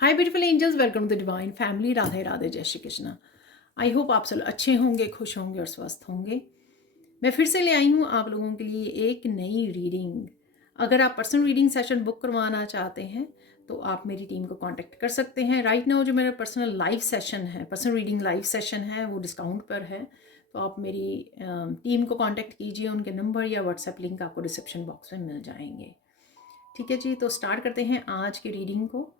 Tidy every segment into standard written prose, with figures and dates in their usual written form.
Hi beautiful angels, welcome to the divine family. Radhe Radhe, जय Shri Krishna. I hope आप सब अच्छे होंगे, खुश होंगे और स्वस्थ होंगे। मैं फिर से ले आई हूँ आप लोगों के लिए एक नई रीडिंग। अगर आप पर्सनल रीडिंग सेशन बुक करवाना चाहते हैं तो आप मेरी टीम को कांटेक्ट कर सकते हैं। राइट नाउ जो मेरा पर्सनल लाइव सेशन है, पर्सनल रीडिंग लाइव सेशन है, वो डिस्काउंट पर है। तो आप मेरी टीम को कांटेक्ट कीजिए। उनके नंबर या व्हाट्सएप लिंक आपको डिस्क्रिप्शन बॉक्स में मिल जाएंगे। ठीक है जी, तो स्टार्ट करते हैं आज की रीडिंग को।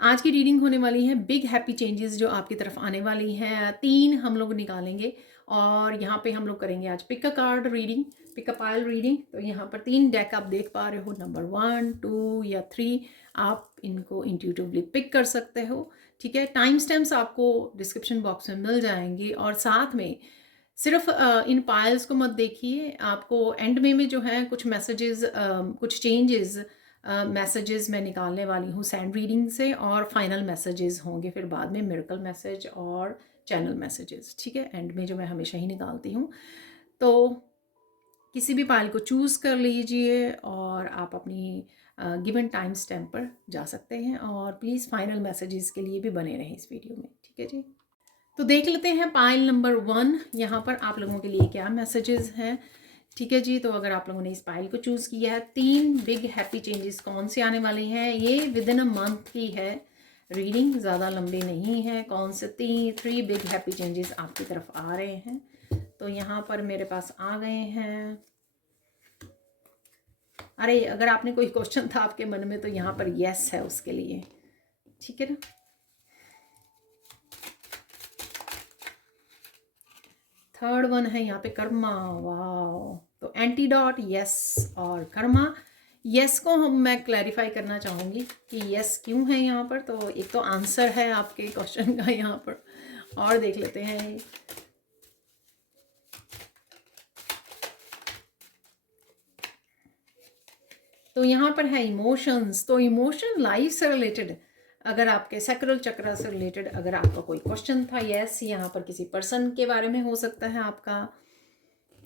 आज की रीडिंग होने वाली है बिग हैप्पी चेंजेस जो आपकी तरफ आने वाली हैं। 3 हम लोग निकालेंगे और यहाँ पे हम लोग करेंगे आज pick a card reading, pick a pile reading. तो यहाँ पर 3 डेक आप देख पा रहे हो, नंबर 1, 2 या 3। आप इनको इंट्यूटिवली पिक कर सकते हो। ठीक है, टाइम स्टैम्प्स आपको डिस्क्रिप्शन बॉक्स में मिल जाएंगी। और साथ में सिर्फ इन पाइल्स को मत देखिए, आपको एंड में जो है कुछ मैसेजेस, कुछ चेंजेस मैसेजेस मैं निकालने वाली हूँ सैंड रीडिंग से, और फाइनल मैसेजेस होंगे फिर बाद में मिरेकल मैसेज और चैनल मैसेजेस। ठीक है, एंड में जो मैं हमेशा ही निकालती हूँ। तो किसी भी पाइल को चूज़ कर लीजिए और आप अपनी गिवन टाइम स्टैम्प पर जा सकते हैं। और प्लीज़ फाइनल मैसेजेस के लिए भी बने रहें इस वीडियो में। ठीक है जी, तो देख लेते हैं पाइल नंबर 1 यहाँ पर आप लोगों के लिए क्या मैसेजेस हैं। ठीक है जी, तो अगर आप लोगों ने इस पाइल को चूज़ किया है, 3 बिग हैप्पी चेंजेस कौन से आने वाले हैं। ये विद इन अ मंथ की है रीडिंग, ज़्यादा लंबी नहीं है। कौन से 3 बिग हैप्पी चेंजेस आपकी तरफ आ रहे हैं। तो यहाँ पर मेरे पास आ गए हैं। अरे, अगर आपने कोई क्वेश्चन था आपके मन में तो यहाँ पर यस है उसके लिए। ठीक है ना। थर्ड वन है यहाँ पे कर्मा। वाह, तो एंटीडॉट यस और कर्मा। यस को मैं क्लैरिफाई करना चाहूँगी कि यस क्यों है यहाँ पर। तो एक तो आंसर है आपके क्वेश्चन का यहाँ पर, और देख लेते हैं। तो यहाँ पर है इमोशंस। तो इमोशन लाइफ से रिलेटेड, अगर आपके सैक्रल चक्र से रिलेटेड अगर आपका कोई क्वेश्चन था, यस यहाँ पर किसी पर्सन के बारे में हो सकता है आपका।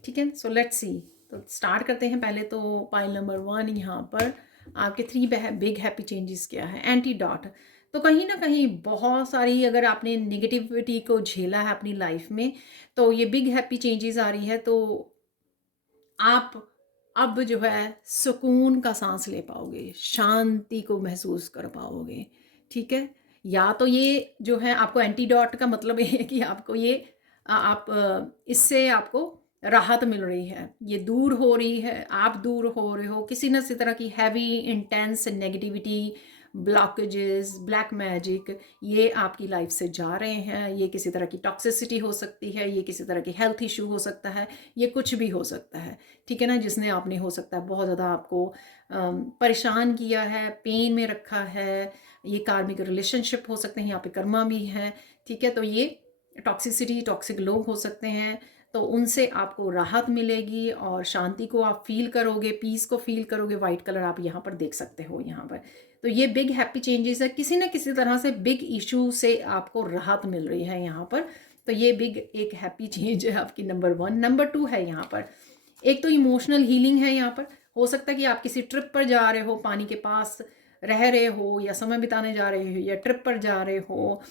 ठीक है, सो लेट्स सी। तो स्टार्ट करते हैं। पहले तो पाइल नंबर 1 यहाँ पर आपके 3 बिग हैप्पी चेंजेस क्या है। एंटीडॉट, तो कहीं ना कहीं बहुत सारी अगर आपने निगेटिविटी को झेला है अपनी लाइफ में, तो ये बिग हैप्पी चेंजेस आ रही है। तो आप अब जो है सुकून का सांस ले पाओगे, शांति को महसूस कर पाओगे। ठीक है, या तो ये जो है आपको एंटीडॉट का मतलब ये है कि आपको ये इससे आपको राहत मिल रही है, ये दूर हो रही है, आप दूर हो रहे हो किसी न किसी तरह की heavy intense negativity, blockages, black magic, ये आपकी लाइफ से जा रहे हैं। ये किसी तरह की टॉक्सिसिटी हो सकती है, ये किसी तरह की हेल्थ इशू हो सकता है, ये कुछ भी हो सकता है। ठीक है ना, जिसने आपने हो सकता है बहुत ज़्यादा आपको परेशान किया है, पेन में रखा है। ये कार्मिक रिलेशनशिप हो सकते हैं, यहाँ पे कर्मा भी है। ठीक है, तो ये टॉक्सिसिटी, टॉक्सिक लोग हो सकते हैं। तो उनसे आपको राहत मिलेगी और शांति को आप फील करोगे, पीस को फील करोगे। वाइट कलर आप यहाँ पर देख सकते हो यहाँ पर। तो ये बिग हैप्पी चेंजेस है, किसी न किसी तरह से बिग इशू से आपको राहत मिल रही है यहाँ पर। तो ये बिग एक हैप्पी चेंज है आपकी नंबर 1। नंबर 2 है यहाँ पर, एक तो इमोशनल हीलिंग है यहाँ पर। हो सकता है कि आप किसी ट्रिप पर जा रहे हो, पानी के पास रह रहे हो, या समय बिताने जा रहे हो, या ट्रिप पर जा रहे हो,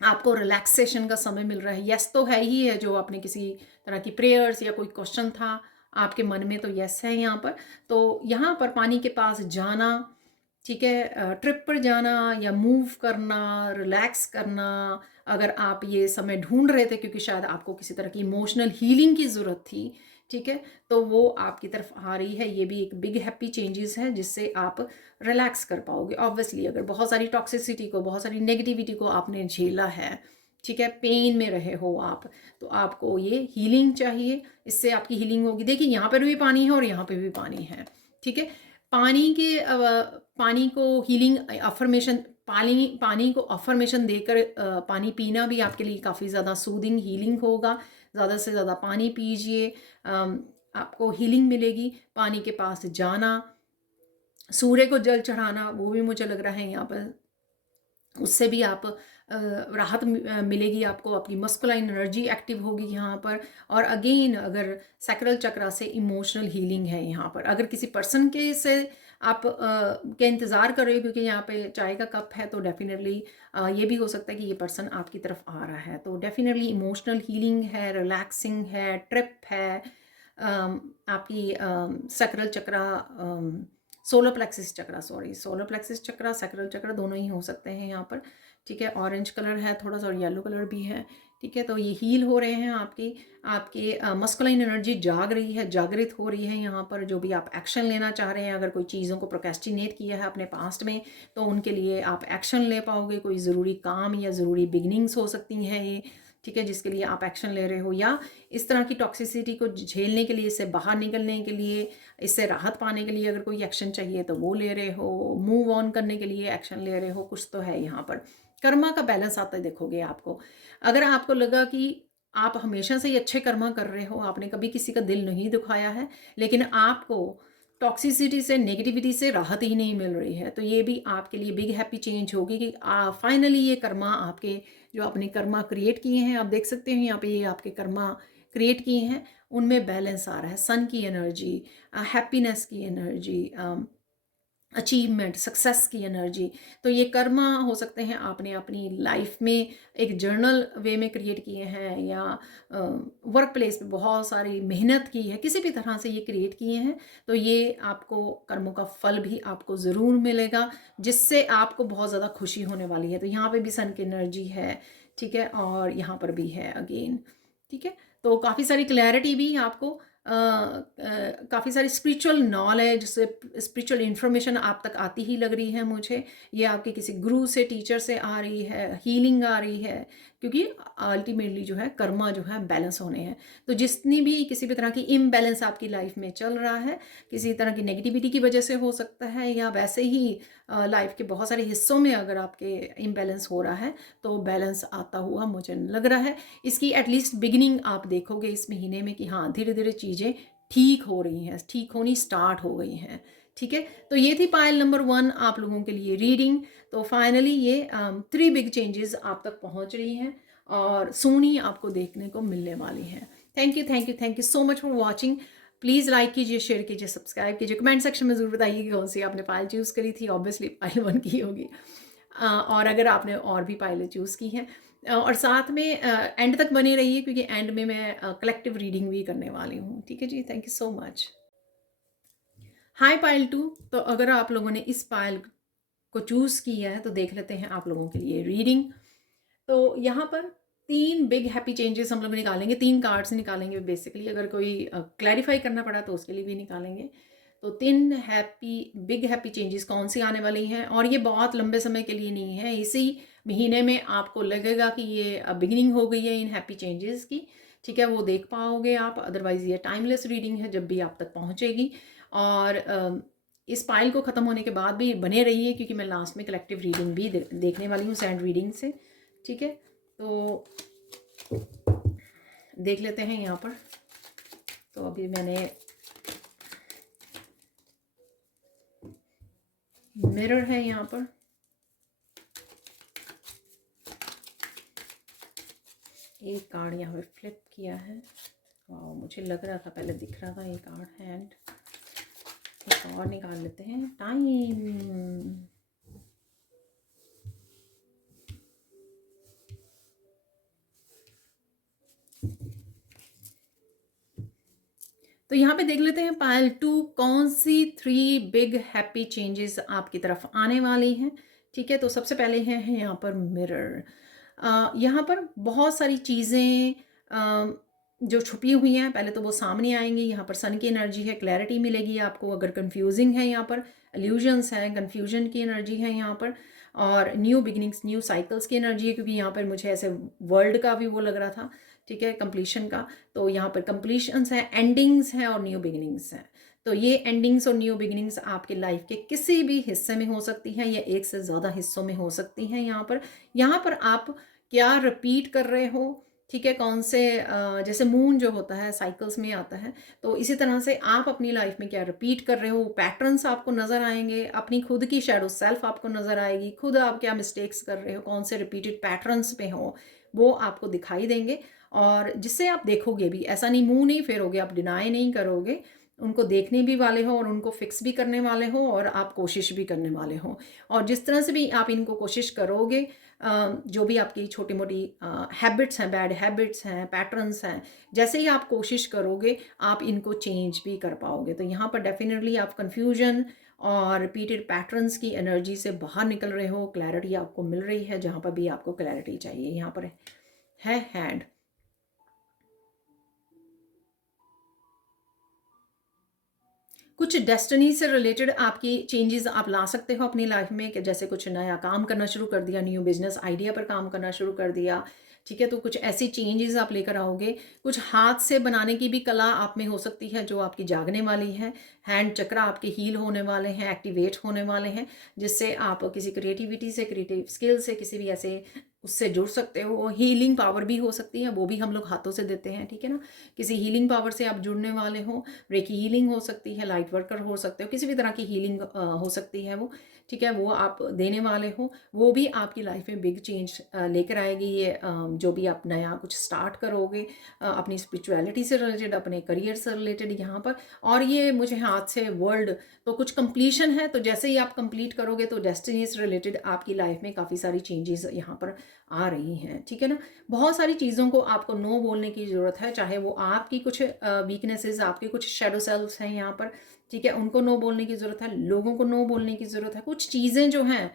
आपको रिलैक्सेशन का समय मिल रहा है। यस तो है ही है, जो आपने किसी तरह की प्रेयर्स या कोई क्वेश्चन था आपके मन में, तो यस है यहाँ पर। तो यहाँ पर पानी के पास जाना, ठीक है, ट्रिप पर जाना या मूव करना, रिलैक्स करना, अगर आप ये समय ढूंढ रहे थे क्योंकि शायद आपको किसी तरह की इमोशनल हीलिंग की ज़रूरत थी, ठीक है, तो वो आपकी तरफ आ रही है। ये भी एक बिग हैप्पी चेंजेस है जिससे आप रिलैक्स कर पाओगे। ऑब्वियसली अगर बहुत सारी टॉक्सिसिटी को, बहुत सारी नेगेटिविटी को आपने झेला है, ठीक है, पेन में रहे हो आप, तो आपको ये हीलिंग चाहिए, इससे आपकी हीलिंग होगी। देखिए यहाँ पर भी पानी है और यहाँ पे भी पानी है। ठीक है, पानी को हीलिंग अफर्मेशन, पानी को अफर्मेशन देकर पानी पीना भी आपके लिए काफ़ी ज़्यादा सूदिंग हीलिंग होगा। ज़्यादा से ज़्यादा पानी पीजिए, आपको हीलिंग मिलेगी। पानी के पास जाना, सूर्य को जल चढ़ाना, वो भी मुझे लग रहा है यहाँ पर उससे भी आप राहत मिलेगी आपको। आपकी मस्कुलाइन एनर्जी एक्टिव होगी यहाँ पर। और अगेन अगर सैक्रल चक्रा से इमोशनल हीलिंग है यहाँ पर, अगर किसी पर्सन के से आप के इंतज़ार कर रहे हो क्योंकि यहाँ पे चाय का कप है, तो डेफ़िनेटली ये भी हो सकता है कि ये पर्सन आपकी तरफ आ रहा है। तो डेफ़िनेटली इमोशनल हीलिंग है, रिलैक्सिंग है, ट्रिप है, आपकी सैक्रल चक्रा, सोलर प्लेक्सिस चक्रा, सॉरी सोलर प्लेक्सिस चक्रा, सैक्रल चक्रा दोनों ही हो सकते हैं यहाँ पर, ठीक है। ऑरेंज कलर है थोड़ा सा और येलो कलर भी है, ठीक है। तो ये हील हो रहे हैं, आपकी मस्कुलाइन एनर्जी जाग रही है, जागृत हो रही है यहाँ पर। जो भी आप एक्शन लेना चाह रहे हैं, अगर कोई चीज़ों को प्रोक्रेस्टिनेट किया है अपने पास्ट में, तो उनके लिए आप एक्शन ले पाओगे। कोई ज़रूरी काम या ज़रूरी बिगनिंग्स हो सकती हैं ये, ठीक है, जिसके लिए आप एक्शन ले रहे हो, या इस तरह की टॉक्सिसिटी को झेलने के लिए, इससे बाहर निकलने के लिए, इससे राहत पाने के लिए अगर कोई एक्शन चाहिए तो वो ले रहे हो, मूव ऑन करने के लिए एक्शन ले रहे हो, कुछ तो है यहाँ पर। कर्मा का बैलेंस आता है, देखोगे आपको। अगर आपको लगा कि आप हमेशा से ही अच्छे कर्मा कर रहे हो, आपने कभी किसी का दिल नहीं दुखाया है, लेकिन आपको टॉक्सिसिटी से, नेगेटिविटी से राहत ही नहीं मिल रही है, तो ये भी आपके लिए बिग हैप्पी चेंज होगी कि फाइनली ये कर्मा आपके, जो आपने कर्मा क्रिएट किए हैं, आप देख सकते हैं यहाँ पे ये आपके कर्मा क्रिएट किए हैं, उनमें बैलेंस आ रहा है। सन की एनर्जी, हैप्पीनेस की एनर्जी, अचीवमेंट, सक्सेस की एनर्जी। तो ये कर्मा हो सकते हैं आपने अपनी लाइफ में एक जर्नल वे में क्रिएट किए हैं, या वर्क प्लेस पे बहुत सारी मेहनत की है, किसी भी तरह से ये क्रिएट किए हैं। तो ये आपको कर्मों का फल भी आपको ज़रूर मिलेगा, जिससे आपको बहुत ज़्यादा खुशी होने वाली है। तो यहाँ पे भी सन की एनर्जी है, ठीक है, और यहाँ पर भी है अगेन, ठीक है। तो काफ़ी सारी क्लैरिटी भी आपको, काफ़ी सारी स्पिरिचुअल नॉलेज से, स्पिरिचुअल इन्फॉर्मेशन आप तक आती ही लग रही है मुझे। ये आपके किसी गुरु से, टीचर से आ रही है, हीलिंग आ रही है, क्योंकि अल्टीमेटली जो है कर्मा जो है बैलेंस होने हैं। तो जितनी भी किसी भी तरह की इम्बैलेंस आपकी लाइफ में चल रहा है, किसी तरह की नेगेटिविटी की वजह से हो सकता है, या वैसे ही लाइफ के बहुत सारे हिस्सों में अगर आपके इम्बैलेंस हो रहा है, तो बैलेंस आता हुआ मुझे लग रहा है। इसकी एटलीस्ट बिगिनिंग आप देखोगे इस महीने में कि हाँ, धीरे धीरे चीज़ें ठीक हो रही हैं, ठीक होनी स्टार्ट हो गई हैं, ठीक है। तो ये थी पायल नंबर 1 आप लोगों के लिए रीडिंग। तो फाइनली ये 3 बिग चेंजेस आप तक पहुंच रही हैं, और सून ही आपको देखने को मिलने वाली हैं। Thank you, thank you, thank you so much for watching. Please like कीजिए, शेयर कीजिए, सब्सक्राइब कीजिए, कमेंट सेक्शन में ज़रूर बताइए कि कौन सी आपने पायल चूज़ करी थी। ऑब्वियसली पायल 1 की होगी, और अगर आपने और भी पायलें चूज़ की हैं, और साथ में एंड तक बने रहिए, क्योंकि एंड में मैं कलेक्टिव रीडिंग भी करने वाली हूँ, ठीक है जी। Thank you so much. Hi Payal 2। तो अगर आप लोगों ने इस पायल को चूज़ किया है, तो देख लेते हैं आप लोगों के लिए रीडिंग। तो यहाँ पर 3 बिग हैप्पी चेंजेस हम लोग निकालेंगे, 3 कार्ड्स निकालेंगे बेसिकली। अगर कोई क्लैरिफाई करना पड़ा तो उसके लिए भी निकालेंगे। तो 3 बिग हैप्पी चेंजेस कौन सी आने वाली हैं, और ये बहुत लंबे समय के लिए नहीं है, इसी महीने में आपको लगेगा कि ये बिगिनिंग हो गई है इन हैप्पी चेंजेस की, ठीक है, वो देख पाओगे आप। अदरवाइज़ ये टाइमलेस रीडिंग है, जब भी आप तक पहुँचेगी। और इस पाइल को ख़त्म होने के बाद भी बने रहिए, क्योंकि मैं लास्ट में कलेक्टिव रीडिंग भी देखने वाली हूँ सैंड रीडिंग से, ठीक है। तो देख लेते हैं यहाँ पर। तो अभी मैंने मिरर है यहाँ पर, एक कार्ड यहाँ पे फ्लिप किया है। वाह, मुझे लग रहा था, पहले दिख रहा था ये कार्ड हैंड। एक और निकाल लेते हैं, टाइम। तो यहाँ पे देख लेते हैं पायल 2 कौन सी 3 बिग हैप्पी चेंजेस आपकी तरफ आने वाली हैं, ठीक है। तो सबसे पहले है यहाँ पर मिरर। यहाँ पर बहुत सारी चीज़ें जो छुपी हुई हैं, पहले तो वो सामने आएंगी। यहाँ पर सन की एनर्जी है, क्लैरिटी मिलेगी आपको। अगर कंफ्यूजिंग है, यहाँ पर एल्यूजन्स है, कंफ्यूजन की एनर्जी है यहाँ पर। और न्यू बिगिनिंग्स, न्यू साइकिल्स की एनर्जी है, क्योंकि यहाँ पर मुझे ऐसे वर्ल्ड का भी वो लग रहा था, ठीक है, कंप्लीशन का। तो यहाँ पर कंप्लीशंस हैं, एंडिंग्स हैं और न्यू बिगिनिंग्स हैं। तो ये एंडिंग्स और न्यू बिगिनिंग्स आपके लाइफ के किसी भी हिस्से में हो सकती हैं, या एक से ज़्यादा हिस्सों में हो सकती हैं। यहाँ पर आप क्या रिपीट कर रहे हो, ठीक है, कौन से जैसे मून जो होता है साइकिल्स में आता है, तो इसी तरह से आप अपनी लाइफ में क्या रिपीट कर रहे हो, पैटर्न्स आपको नज़र आएंगे। अपनी खुद की शैडो सेल्फ आपको नज़र आएगी, खुद आप क्या मिस्टेक्स कर रहे हो, कौन से रिपीटेड पैटर्न्स पे हो, वो आपको दिखाई देंगे। और जिससे आप देखोगे भी, ऐसा नहीं मुंह नहीं फेरोगे, आप डिनाई नहीं करोगे, उनको देखने भी वाले हो और उनको फिक्स भी करने वाले हो और आप कोशिश भी करने वाले हो। और जिस तरह से भी आप इनको कोशिश करोगे, जो भी आपकी छोटी मोटी हैबिट्स हैं, बैड हैबिट्स हैं, पैटर्न्स हैं, जैसे ही आप कोशिश करोगे आप इनको चेंज भी कर पाओगे। तो यहाँ पर डेफिनेटली आप कन्फ्यूजन और रिपीटेड पैटर्न्स की एनर्जी से बाहर निकल रहे हो, क्लैरिटी आपको मिल रही है जहाँ पर भी आपको क्लैरिटी चाहिए। यहाँ पर है हैंड। कुछ डेस्टिनी से रिलेटेड आपकी चेंजेस आप ला सकते हो अपनी लाइफ में, कि जैसे कुछ नया काम करना शुरू कर दिया, न्यू बिजनेस आइडिया पर काम करना शुरू कर दिया, ठीक है। तो कुछ ऐसी चेंजेस आप लेकर आओगे। कुछ हाथ से बनाने की भी कला आप में हो सकती है जो आपकी जागने वाली है। हैंड चक्रा आपके हील होने वाले हैं, एक्टिवेट होने वाले हैं, जिससे आप किसी क्रिएटिविटी से, क्रिएटिव स्किल से, किसी भी ऐसे उससे जुड़ सकते हो। हीलिंग पावर भी हो सकती है, वो भी हम लोग हाथों से देते हैं, ठीक है ना। किसी हीलिंग पावर से आप जुड़ने वाले हो। रेकी हीलिंग हो सकती है, लाइट वर्कर हो सकते हो, किसी भी तरह की हीलिंग हो सकती है वो, ठीक है, वो आप देने वाले हो। वो भी आपकी लाइफ में बिग चेंज लेकर आएगी। ये जो भी आप नया कुछ स्टार्ट करोगे अपनी स्पिरिचुअलिटी से रिलेटेड, अपने करियर से रिलेटेड यहाँ पर। और ये मुझे हाथ से वर्ल्ड, तो कुछ कंप्लीशन है, तो जैसे ही आप कंप्लीट करोगे तो डेस्टिनी से रिलेटेड आपकी लाइफ में काफ़ी सारी चेंजेस यहाँ पर आ रही हैं, ठीक है ना। बहुत सारी चीज़ों को आपको नो बोलने की ज़रूरत है, चाहे वो आपकी कुछ वीकनेसेस, आपके कुछ शेडो सेल्स हैं यहाँ पर, ठीक है, उनको नो बोलने की ज़रूरत है, लोगों को नो बोलने की ज़रूरत है। कुछ चीज़ें जो हैं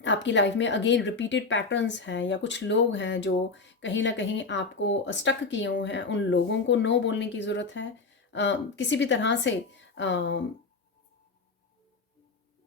आपकी लाइफ में अगेन रिपीटेड पैटर्न्स हैं, या कुछ लोग हैं जो कहीं ना कहीं आपको स्टक किए हुए हैं, उन लोगों को नो बोलने की ज़रूरत है। किसी भी तरह से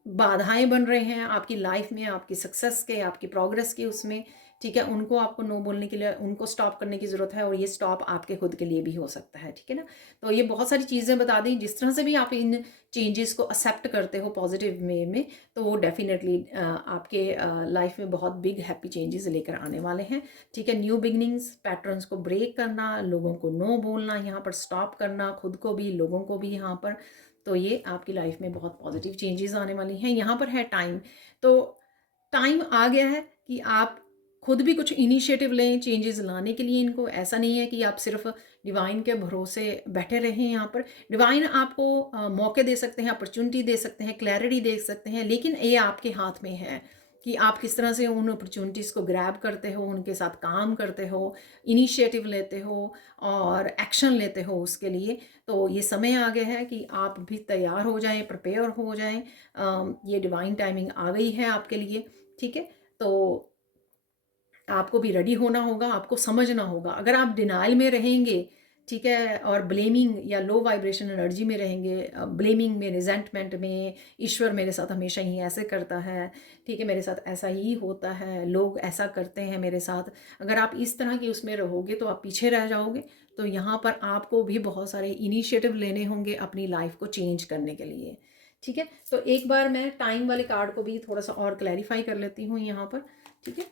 बाधाएं बन रहे हैं आपकी लाइफ में, आपकी सक्सेस के, आपकी प्रोग्रेस के उसमें, ठीक है, उनको आपको नो बोलने के लिए, उनको स्टॉप करने की ज़रूरत है। और ये स्टॉप आपके खुद के लिए भी हो सकता है, ठीक है ना। तो ये बहुत सारी चीज़ें बता दी। जिस तरह से भी आप इन चेंजेस को एक्सेप्ट करते हो पॉजिटिव वे में, तो वो डेफिनेटली आपके लाइफ में बहुत बिग हैप्पी चेंजेस लेकर आने वाले हैं, ठीक है। न्यू बिगनिंग्स, पैटर्न्स को ब्रेक करना, लोगों को नो बोलना, यहाँ पर स्टॉप करना, खुद को भी, लोगों को भी यहाँ पर। तो ये आपकी लाइफ में बहुत पॉजिटिव चेंजेस आने वाली हैं। यहाँ पर है टाइम। तो टाइम आ गया है कि आप खुद भी कुछ इनिशिएटिव लें चेंजेस लाने के लिए। इनको ऐसा नहीं है कि आप सिर्फ डिवाइन के भरोसे बैठे रहें। यहाँ पर डिवाइन आपको मौके दे सकते हैं, अपॉर्चुनिटी दे सकते हैं, क्लैरिटी दे सकते हैं, लेकिन ये आपके हाथ में है कि आप किस तरह से उन अपॉर्चुनिटीज़ को ग्रैब करते हो, उनके साथ काम करते हो, इनिशिएटिव लेते हो और एक्शन लेते हो उसके लिए। तो ये समय आ गया है कि आप भी तैयार हो जाएं, प्रिपेयर हो जाएं। ये डिवाइन टाइमिंग आ गई है आपके लिए, ठीक है। तो आपको भी रेडी होना होगा, आपको समझना होगा। अगर आप डिनाइल में रहेंगे, ठीक है, और ब्लेमिंग या लो वाइब्रेशन एनर्जी में रहेंगे, ब्लेमिंग में, रिजेंटमेंट में, ईश्वर मेरे साथ हमेशा ही ऐसे करता है, ठीक है, मेरे साथ ऐसा ही होता है, लोग ऐसा करते हैं मेरे साथ, अगर आप इस तरह की उसमें रहोगे तो आप पीछे रह जाओगे। तो यहाँ पर आपको भी बहुत सारे इनिशिएटिव लेने होंगे अपनी लाइफ को चेंज करने के लिए, ठीक है। तो एक बार मैं टाइम वाले कार्ड को भी थोड़ा सा और क्लैरिफाई कर लेती हूँ यहाँ पर, ठीक है।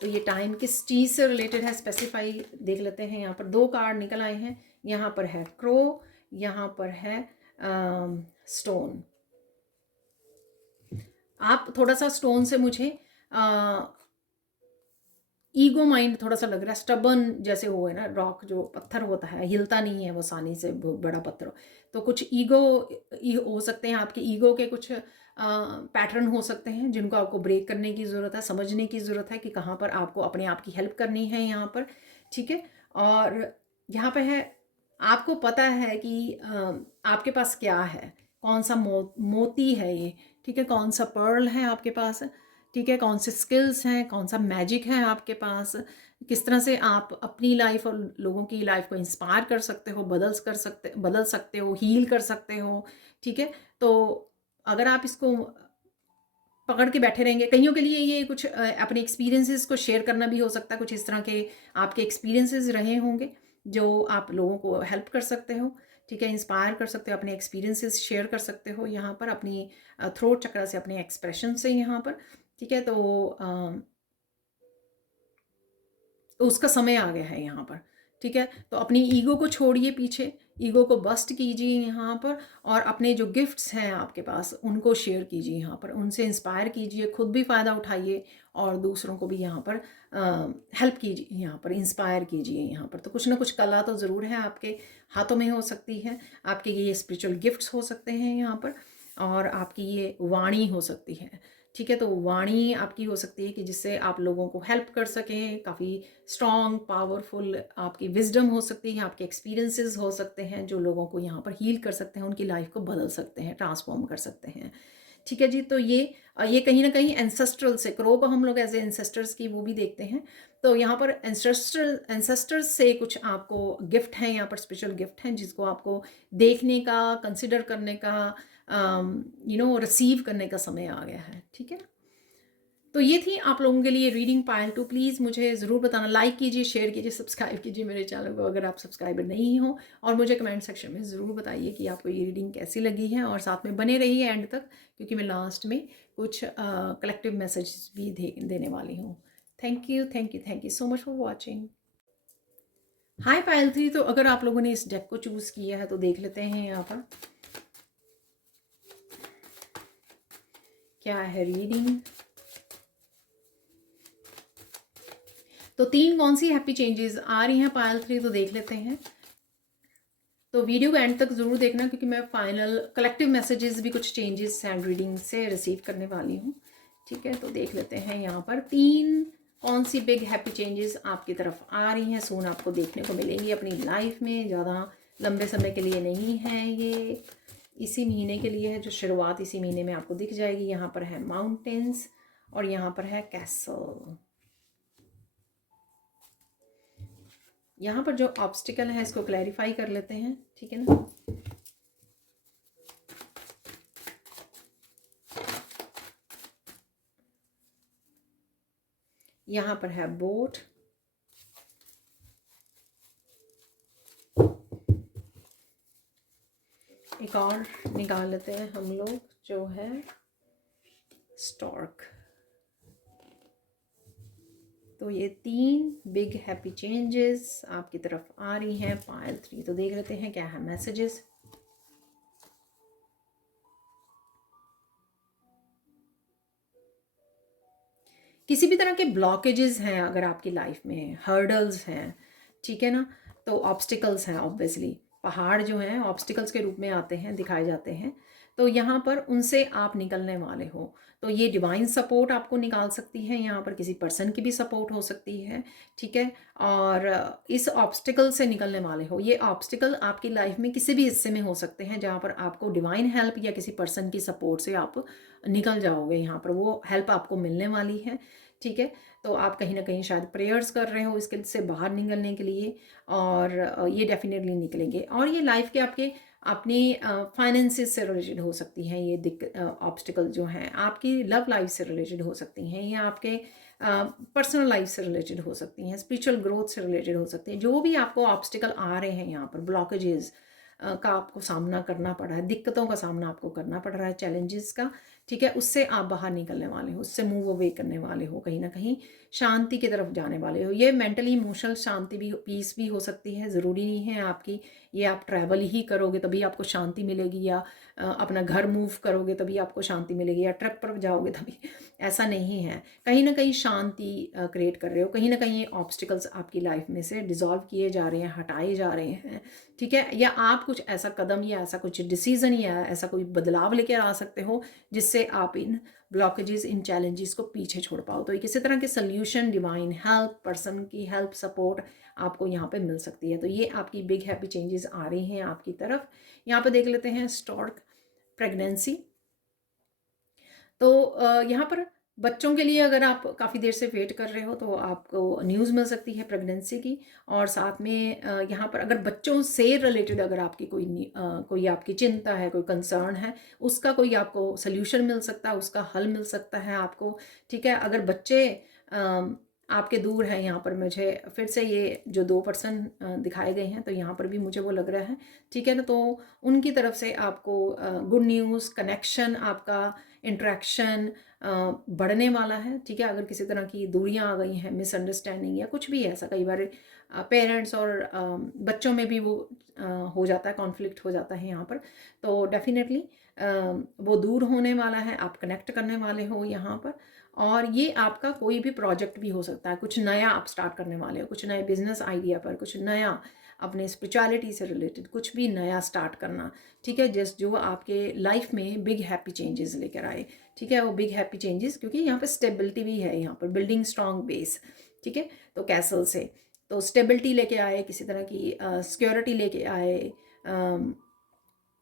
तो ये टाइम किस चीज़ से रिलेटेड है स्पेसिफाई देख लेते हैं। यहाँ पर 2 कार्ड निकल आए हैं। यहाँ पर है क्रो, यहाँ पर है स्टोन। आप थोड़ा सा स्टोन से मुझे ईगो माइंड थोड़ा सा लग रहा है, स्टबन जैसे हो है ना, रॉक जो पत्थर होता है हिलता नहीं है वो आसानी से, बड़ा पत्थर। तो कुछ ईगो हो सकते हैं, आपके ईगो के कुछ पैटर्न हो सकते हैं जिनको आपको ब्रेक करने की ज़रूरत है, समझने की ज़रूरत है कि कहाँ पर आपको अपने आप की हेल्प करनी है यहाँ पर, ठीक है। और यहाँ पे है, आपको पता है कि आपके पास क्या है, कौन सा मोती है ये, ठीक है, कौन सा पर्ल है आपके पास, ठीक है, कौन से स्किल्स हैं, कौन सा मैजिक है आपके पास, किस तरह से आप अपनी लाइफ और लोगों की लाइफ को इंस्पायर कर सकते हो, बदल सकते हो, हील कर सकते हो, ठीक है। तो अगर आप इसको पकड़ के बैठे रहेंगे, कईयों के लिए ये कुछ अपने एक्सपीरियंसेस को शेयर करना भी हो सकता है, कुछ इस तरह के आपके एक्सपीरियंसेस रहे होंगे जो आप लोगों को हेल्प कर सकते हो, ठीक है, इंस्पायर कर सकते हो, अपने एक्सपीरियंसेस शेयर कर सकते हो यहाँ पर अपनी थ्रोट चक्र से, अपने एक्सप्रेशन से यहाँ पर, ठीक है। तो उसका समय आ गया है यहाँ पर, ठीक है। तो अपनी ईगो को छोड़िए पीछे, ईगो को बस्ट कीजिए यहाँ पर, और अपने जो गिफ्ट्स हैं आपके पास उनको शेयर कीजिए यहाँ पर, उनसे इंस्पायर कीजिए, खुद भी फ़ायदा उठाइए और दूसरों को भी यहाँ पर हेल्प कीजिए, यहाँ पर इंस्पायर कीजिए यहाँ पर। तो कुछ ना कुछ कला तो ज़रूर है आपके हाथों में, हो सकती है आपके ये स्पिरिचुअल गिफ्ट्स हो सकते हैं यहाँ पर, और आपकी ये वाणी हो सकती है, ठीक है। तो वाणी आपकी हो सकती है कि जिससे आप लोगों को हेल्प कर सकें, काफ़ी स्ट्रॉन्ग पावरफुल आपकी विजडम हो सकती है, आपके एक्सपीरियंसेस हो सकते हैं जो लोगों को यहाँ पर हील कर सकते हैं, उनकी लाइफ को बदल सकते हैं, ट्रांसफॉर्म कर सकते हैं, ठीक है जी। तो ये कहीं ना कहीं एंसेस्ट्रल से, क्रो को हम लोग एज ए एंसेस्टर्स की वो भी देखते हैं, तो यहाँ पर एंसेस्टर्स से कुछ आपको गिफ्ट हैं यहाँ पर, स्पेशल गिफ्ट हैं जिसको आपको देखने का, कंसिडर करने का, रिसीव करने का समय आ गया है, ठीक है ना। तो ये थी आप लोगों के लिए रीडिंग पायल 2। प्लीज़ मुझे ज़रूर बताना, लाइक कीजिए, शेयर कीजिए, सब्सक्राइब कीजिए मेरे चैनल को अगर आप सब्सक्राइबर नहीं हो, और मुझे कमेंट सेक्शन में ज़रूर बताइए कि आपको ये रीडिंग कैसी लगी है, और साथ में बने रहिए एंड तक, क्योंकि मैं लास्ट में कुछ कलेक्टिव मैसेज भी देने वाली हूँ। Thank you so much for watching. Hi Payal 3। तो अगर आप लोगों ने इस डेक को चूज़ किया है तो देख लेते हैं यहाँ पर क्या है रीडिंग। तो 3 कौन सी हैप्पी चेंजेस आ रही हैं पायल 3, तो देख लेते हैं। तो वीडियो को एंड तक ज़रूर देखना, क्योंकि मैं फाइनल कलेक्टिव मैसेजेस भी कुछ चेंजेस हैंड रीडिंग से रिसीव करने वाली हूँ, ठीक है। तो देख लेते हैं यहाँ पर 3 कौन सी बिग हैप्पी चेंजेस आपकी तरफ आ रही हैं, सून आपको देखने को मिलेंगी अपनी लाइफ में। ज़्यादा लंबे समय के लिए नहीं है, ये इसी महीने के लिए है, जो शुरुआत इसी महीने में आपको दिख जाएगी। यहाँ पर है माउंटेन्स और यहाँ पर है कैसल। यहाँ पर जो ऑब्स्टिकल है इसको क्लैरिफाई कर लेते हैं, ठीक है ना। यहाँ पर है बोट, एक और निकाल लेते हैं हम लोग जो है स्टॉर्क। तो ये 3 बिग हैप्पी चेंजेस आपकी तरफ आ रही हैं पायल 3। तो देख लेते हैं क्या है मैसेजेस। किसी भी तरह के ब्लॉकेजेस हैं अगर आपकी लाइफ में, हर्डल्स हैं, ठीक है ना, तो ऑब्स्टिकल्स हैं, ऑब्वियसली पहाड़ जो हैं ऑब्स्टिकल्स के रूप में आते हैं, दिखाए जाते हैं, तो यहाँ पर उनसे आप निकलने वाले हो। तो ये डिवाइन सपोर्ट आपको निकाल सकती है, यहाँ पर किसी पर्सन की भी सपोर्ट हो सकती है, ठीक है। और इस ऑब्स्टिकल से निकलने वाले हो। ये ऑब्स्टिकल आपकी लाइफ में किसी भी हिस्से में हो सकते हैं जहाँ पर आपको डिवाइन हेल्प या किसी पर्सन की सपोर्ट से आप निकल जाओगे, यहाँ पर वो हेल्प आपको मिलने वाली है, ठीक है। तो आप कहीं ना कहीं शायद प्रेयर्स कर रहे हो इसके से बाहर निकलने के लिए, और ये डेफिनेटली निकलेंगे। और ये लाइफ के आपके अपनी फाइनेंसेस से रिलेटेड हो सकती हैं, ये ऑब्स्टिकल जो हैं आपकी लव लाइफ से रिलेटेड हो सकती हैं, या आपके पर्सनल लाइफ से रिलेटेड हो सकती हैं, स्पिरिचुअल ग्रोथ से रिलेटेड हो सकती हैं। जो भी आपको ऑब्स्टिकल आ रहे हैं यहाँ पर, ब्लॉकेजेस का आपको सामना करना पड़ रहा है, दिक्कतों का सामना आपको करना पड़ रहा है, चैलेंजेस का, ठीक है, उससे आप बाहर निकलने वाले हो, उससे मूव अवे करने वाले हो, कहीं ना कहीं शांति की तरफ जाने वाले हो। ये मेंटली इमोशनल शांति भी, पीस भी हो सकती है, ज़रूरी नहीं है आपकी ये आप ट्रैवल ही करोगे तभी आपको शांति मिलेगी, या अपना घर मूव करोगे तभी आपको शांति मिलेगी, या ट्रक पर जाओगे तभी, ऐसा नहीं है। कहीं ना कहीं शांति क्रिएट कर रहे हो, कहीं ना कहीं ये ऑब्स्टिकल्स आपकी लाइफ में से डिसॉल्व किए जा रहे हैं, हटाए जा रहे हैं, ठीक है। या आप कुछ ऐसा कदम या ऐसा कुछ डिसीजन या ऐसा कोई बदलाव लेकर आ सकते हो जिससे आप इन ब्लॉकेजेस, इन चैलेंजेस को पीछे छोड़ पाओ। तो किसी तरह के सोल्यूशन, डिवाइन हेल्प, पर्सन की हेल्प, सपोर्ट आपको यहाँ पे मिल सकती है। तो ये आपकी बिग हैप्पी चेंजेस आ रही हैं आपकी तरफ। यहाँ पे देख लेते हैं स्टॉर्क, प्रेगनेंसी। तो यहाँ पर बच्चों के लिए अगर आप काफ़ी देर से वेट कर रहे हो तो आपको न्यूज़ मिल सकती है प्रेगनेंसी की। और साथ में यहाँ पर अगर बच्चों से रिलेटेड अगर आपकी कोई आपकी चिंता है, कोई कंसर्न है, उसका कोई आपको सोल्यूशन मिल सकता है, उसका हल मिल सकता है आपको, ठीक है। अगर बच्चे आपके दूर हैं, यहाँ पर मुझे फिर से ये जो 2 पर्सन दिखाए गए हैं तो यहाँ पर भी मुझे वो लग रहा है, ठीक है ना। तो उनकी तरफ से आपको गुड न्यूज़, कनेक्शन, आपका इंट्रैक्शन, बढ़ने वाला है, ठीक है। अगर किसी तरह की दूरियां आ गई हैं, मिसअंडरस्टैंडिंग या कुछ भी ऐसा, कई बार पेरेंट्स और बच्चों में भी वो हो जाता है, कॉन्फ्लिक्ट हो जाता है यहाँ पर, तो डेफिनेटली वो दूर होने वाला है, आप कनेक्ट करने वाले हो यहाँ पर। और ये आपका कोई भी प्रोजेक्ट भी हो सकता है, कुछ नया आप स्टार्ट करने वाले हो, कुछ नए बिजनेस आइडिया पर, कुछ नया अपने स्पिरिचुअलिटी से रिलेटेड कुछ भी नया स्टार्ट करना, ठीक है, जो आपके लाइफ में बिग हैप्पी चेंजेस लेकर आए, ठीक है। वो बिग हैप्पी चेंजेस, क्योंकि यहाँ पर स्टेबिलिटी भी है, यहाँ पर बिल्डिंग स्ट्रॉन्ग बेस, ठीक है। तो कैसल से तो स्टेबिलिटी लेके आए, किसी तरह की सिक्योरिटी लेके आए,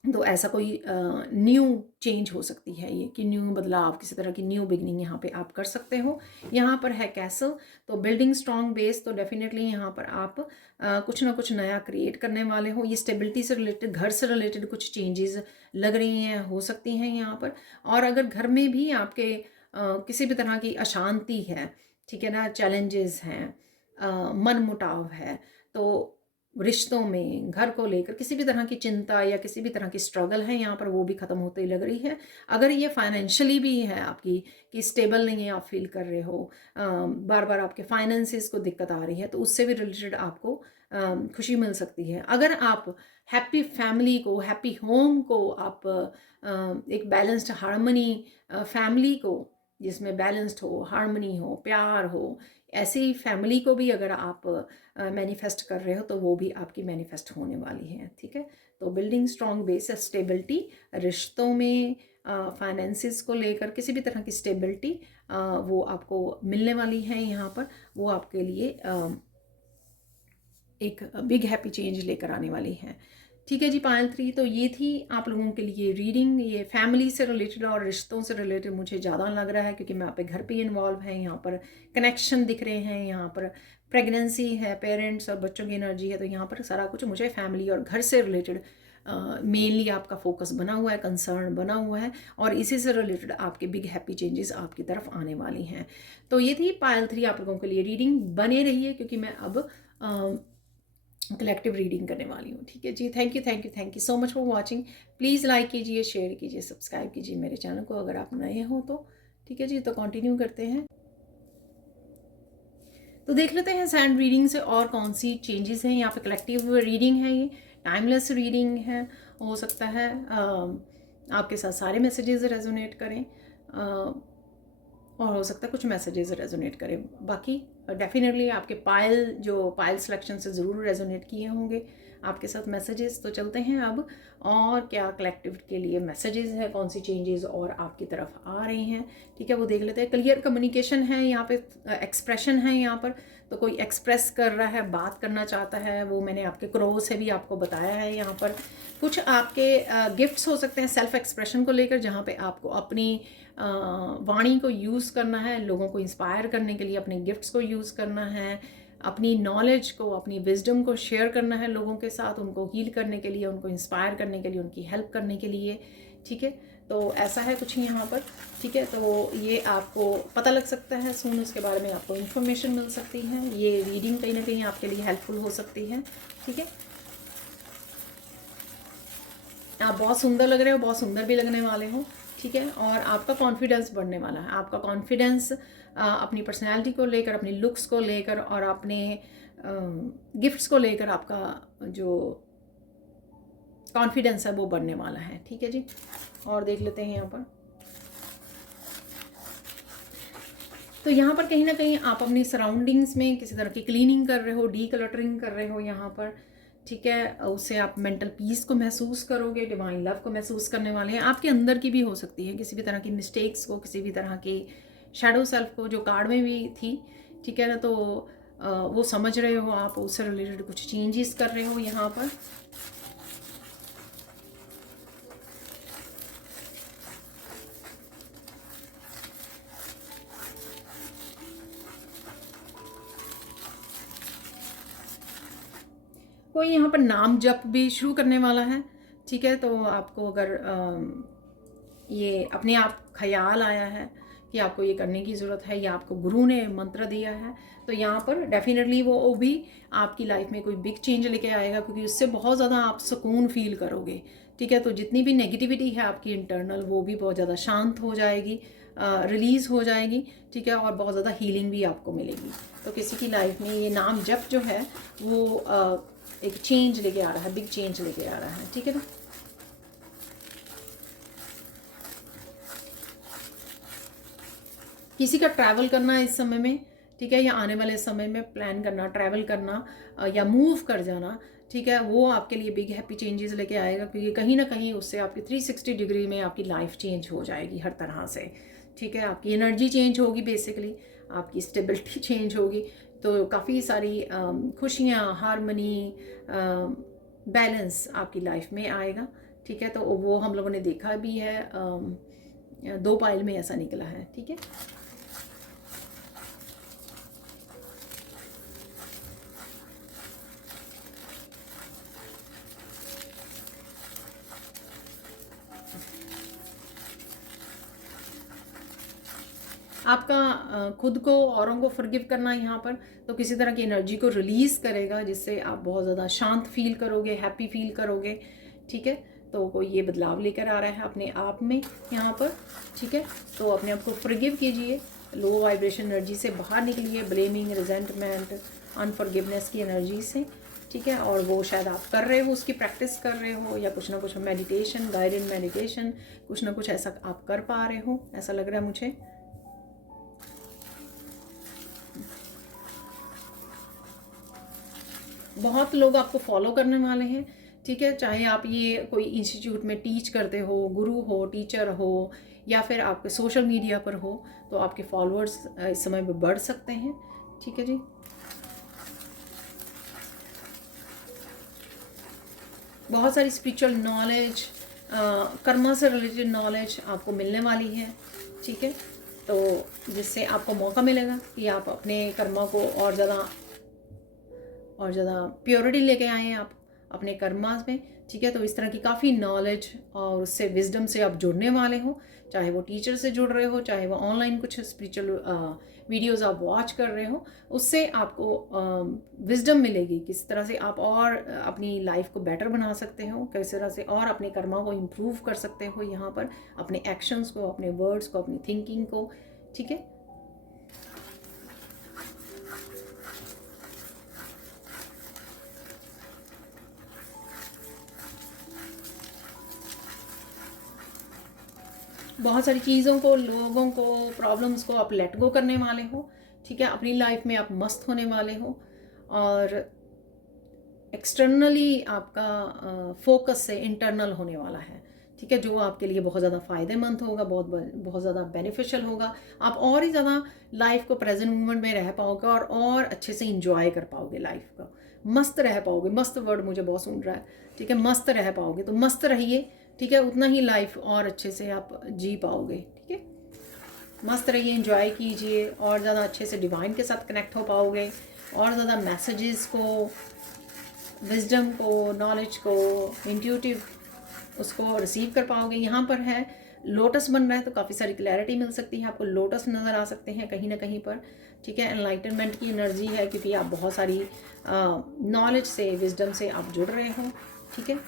तो ऐसा कोई न्यू चेंज हो सकती है ये, कि न्यू बदलाव, किसी तरह की न्यू बिगनिंग यहाँ पे आप कर सकते हो। यहाँ पर है कैसल, तो बिल्डिंग स्ट्रॉन्ग बेस, तो डेफिनेटली यहाँ पर आप कुछ ना कुछ नया क्रिएट करने वाले हो। ये स्टेबिलिटी से रिलेटेड, घर से रिलेटेड कुछ चेंजेस लग रही हैं, हो सकती हैं यहाँ पर। और अगर घर में भी आपके किसी भी तरह की अशांति है, ठीक है ना, चैलेंजेस हैं, मन मुटाव है, तो रिश्तों में, घर को लेकर किसी भी तरह की चिंता या किसी भी तरह की स्ट्रगल है यहाँ पर, वो भी ख़त्म होती लग रही है। अगर ये फाइनेंशियली भी है आपकी, कि स्टेबल नहीं है, आप फील कर रहे हो, बार बार आपके फाइनेंसिस को दिक्कत आ रही है, तो उससे भी रिलेटेड आपको खुशी मिल सकती है। अगर आप हैप्पी फैमिली को, हैप्पी होम को, आप एक बैलेंस्ड हार्मनी फैमिली को, जिसमें बैलेंस्ड हो, हार्मनी हो, प्यार हो, ऐसी फैमिली को भी अगर आप मैनिफेस्ट कर रहे हो, तो वो भी आपकी मैनिफेस्ट होने वाली है, ठीक है। तो बिल्डिंग स्ट्रॉन्ग बेस, स्टेबिलिटी, रिश्तों में, फाइनेंसिस को लेकर किसी भी तरह की स्टेबिलिटी वो आपको मिलने वाली है यहाँ पर। वो आपके लिए एक बिग हैप्पी चेंज लेकर आने वाली है, ठीक है जी। पायल 3, तो ये थी आप लोगों के लिए रीडिंग। ये फैमिली से रिलेटेड और रिश्तों से रिलेटेड मुझे ज़्यादा लग रहा है, क्योंकि मैं आपके घर पे इन्वॉल्व है, यहाँ पर कनेक्शन दिख रहे हैं, यहाँ पर प्रेगनेंसी है, पेरेंट्स और बच्चों की एनर्जी है, तो यहाँ पर सारा कुछ मुझे फैमिली और घर से रिलेटेड मेनली आपका फोकस बना हुआ है, कंसर्न बना हुआ है, और इसी से रिलेटेड आपके बिग हैप्पी चेंजेस आपकी तरफ आने वाली हैं। तो ये थी पायल 3 आप लोगों के लिए रीडिंग। बने रहिए, क्योंकि मैं अब कलेक्टिव रीडिंग करने वाली हूँ, ठीक है जी। Thank you so much for watching. Please like कीजिए, शेयर कीजिए, सब्सक्राइब कीजिए मेरे चैनल को अगर आप नए हो तो, ठीक है जी। तो कंटिन्यू करते हैं, तो देख लेते हैं सैंड रीडिंग से और कौन सी चेंजेस हैं। यहाँ पे कलेक्टिव रीडिंग है, ये टाइमलेस रीडिंग है। हो सकता है आपके साथ सारे मैसेजेस रेजोनेट करें, और हो सकता है कुछ मैसेजेस रेजोनेट करें। बाकी डेफिनेटली आपके पायल सिलेक्शन से ज़रूर रेजोनेट किए होंगे आपके साथ मैसेजेस। तो चलते हैं अब, और क्या कलेक्टिव के लिए मैसेजेस है, कौन सी चेंजेस और आपकी तरफ आ रही हैं, ठीक है, वो देख लेते हैं। क्लियर कम्युनिकेशन है यहाँ पे, एक्सप्रेशन है यहाँ पर, तो कोई एक्सप्रेस कर रहा है, बात करना चाहता है, वो मैंने आपके क्रो से भी आपको बताया है। यहाँ पर कुछ आपके गिफ्ट्स हो सकते हैं सेल्फ एक्सप्रेशन को लेकर, जहाँ पे आपको अपनी वाणी को यूज़ करना है, लोगों को इंस्पायर करने के लिए अपने गिफ्ट्स को यूज़ करना है, अपनी नॉलेज को, अपनी विजडम को शेयर करना है लोगों के साथ, उनको हील करने के लिए, उनको इंस्पायर करने के लिए, उनकी हेल्प करने के लिए, ठीक है। तो ऐसा है कुछ यहाँ पर, ठीक है। तो ये आपको पता लग सकता है सून, उसके बारे में आपको इन्फॉर्मेशन मिल सकती है। ये रीडिंग कहीं ना कहीं आपके लिए हेल्पफुल हो सकती है, ठीक है। आप बहुत सुंदर लग रहे हो, बहुत सुंदर भी लगने वाले हो, ठीक है। और आपका कॉन्फिडेंस बढ़ने वाला है, आपका कॉन्फिडेंस अपनी पर्सनैलिटी को लेकर, अपनी लुक्स को लेकर और अपने गिफ्ट्स को लेकर आपका जो कॉन्फिडेंस है वो बढ़ने वाला है, ठीक है जी। और देख लेते हैं यहाँ पर, तो यहाँ पर कहीं ना कहीं आप अपनी सराउंडिंग्स में किसी तरह की क्लीनिंग कर रहे हो, डी क्लटरिंग कर रहे हो यहाँ पर, ठीक है। उससे आप मेंटल पीस को महसूस करोगे, डिवाइन लव को महसूस करने वाले हैं। आपके अंदर की भी हो सकती है, किसी भी तरह की मिस्टेक्स को, किसी भी तरह की शैडो सेल्फ को, जो कार्ड में भी थी, ठीक है ना, तो वो समझ रहे हो आप, उससे रिलेटेड कुछ चेंजेस कर रहे हो यहाँ पर। कोई यहाँ पर नाम जप भी शुरू करने वाला है, ठीक है। तो आपको अगर ये अपने आप ख्याल आया है कि आपको ये करने की ज़रूरत है, या आपको गुरु ने मंत्र दिया है, तो यहाँ पर डेफिनेटली वो भी आपकी लाइफ में कोई बिग चेंज लेके आएगा, क्योंकि उससे बहुत ज़्यादा आप सुकून फील करोगे, ठीक है। तो जितनी भी नेगेटिविटी है आपकी इंटरनल, वो भी बहुत ज़्यादा शांत हो जाएगी। रिलीज़ हो जाएगी, ठीक है, और बहुत ज़्यादा हीलिंग भी आपको मिलेगी। तो किसी की लाइफ में ये नाम जप जो है वो एक चेंज लेके आ रहा है, बिग चेंज लेके आ रहा है, ठीक है ना। किसी का ट्रैवल करना है इस समय में, ठीक है, या आने वाले समय में प्लान करना, ट्रैवल करना या मूव कर जाना, ठीक है, वो आपके लिए बिग हैप्पी चेंजेस लेके आएगा, क्योंकि कहीं ना कहीं उससे आपकी 360 डिग्री में आपकी लाइफ चेंज हो जाएगी हर तरह से, ठीक है। आपकी एनर्जी चेंज होगी, बेसिकली आपकी स्टेबिलिटी चेंज होगी। तो काफ़ी सारी खुशियाँ, हारमनी, बैलेंस आपकी लाइफ में आएगा, ठीक है। तो वो हम लोगों ने देखा भी है, 2 पाइल में ऐसा निकला है, ठीक है। आपका खुद को, औरों को फॉरगिव करना यहाँ पर, तो किसी तरह की एनर्जी को रिलीज़ करेगा, जिससे आप बहुत ज़्यादा शांत फील करोगे, हैप्पी फील करोगे, ठीक है। तो कोई ये बदलाव लेकर आ रहा है अपने आप में यहाँ पर, ठीक है। तो अपने आप को फॉरगिव कीजिए, लो वाइब्रेशन एनर्जी से बाहर निकलिए, ब्लेमिंग, रिजेंटमेंट, अनफॉरगिवनेस की एनर्जी से, ठीक है। और वो शायद आप कर रहे हो, उसकी प्रैक्टिस कर रहे हो, या कुछ ना कुछ मेडिटेशन, गाइडेड मेडिटेशन, कुछ ना कुछ ऐसा आप कर पा रहे हो, ऐसा लग रहा है मुझे। बहुत लोग आपको फॉलो करने वाले हैं, ठीक है, चाहे आप ये कोई इंस्टीट्यूट में टीच करते हो, गुरु हो, टीचर हो, या फिर आपके सोशल मीडिया पर हो, तो आपके फॉलोअर्स इस समय में बढ़ सकते हैं, ठीक है जी। बहुत सारी स्पिरिचुअल नॉलेज, कर्मा से रिलेटेड नॉलेज आपको मिलने वाली है, ठीक है। तो जिससे आपको मौका मिलेगा कि आप अपने कर्मा को और ज़्यादा प्योरिटी लेके आए हैं आप अपने कर्मास में, ठीक है। तो इस तरह की काफ़ी नॉलेज और उससे विजडम से आप जुड़ने वाले हो, चाहे वो टीचर से जुड़ रहे हो, चाहे वो ऑनलाइन कुछ स्पिरिचुअल वीडियोस आप वॉच कर रहे हो, उससे आपको विजडम मिलेगी किस तरह से आप और अपनी लाइफ को बेटर बना सकते हो, किस तरह से और अपने कर्मा को इम्प्रूव कर सकते हो यहाँ पर, अपने एक्शंस को, अपने वर्ड्स को, अपनी थिंकिंग को, ठीक है। बहुत सारी चीज़ों को, लोगों को, प्रॉब्लम्स को आप लेट गो करने वाले हो, ठीक है। अपनी लाइफ में आप मस्त होने वाले हो, और एक्सटर्नली आपका फोकस से इंटरनल होने वाला है, ठीक है, जो आपके लिए बहुत ज़्यादा फ़ायदेमंद होगा, बहुत ज़्यादा बेनिफिशियल होगा। आप और ही ज़्यादा लाइफ को, प्रेजेंट मोमेंट में रह पाओगे, और अच्छे से इंजॉय कर पाओगे लाइफ को, मस्त रह पाओगे। मस्त वर्ड मुझे बहुत सुन रहा है, ठीक है, मस्त रह पाओगे, तो मस्त रहिए, ठीक है, उतना ही लाइफ और अच्छे से आप जी पाओगे, ठीक है। मस्त रहिए, इंजॉय कीजिए, और ज़्यादा अच्छे से डिवाइन के साथ कनेक्ट हो पाओगे, और ज़्यादा मैसेजेस को, विजडम को, नॉलेज को, इंट्यूटिव उसको रिसीव कर पाओगे। यहाँ पर है लोटस बन रहा है, तो काफ़ी सारी क्लैरिटी मिल सकती है आपको, लोटस नज़र आ सकते हैं कहीं ना कहीं पर, ठीक है। एनलाइटनमेंट की एनर्जी है, क्योंकि आप बहुत सारी नॉलेज से, विजडम से आप जुड़ रहे हो, ठीक है।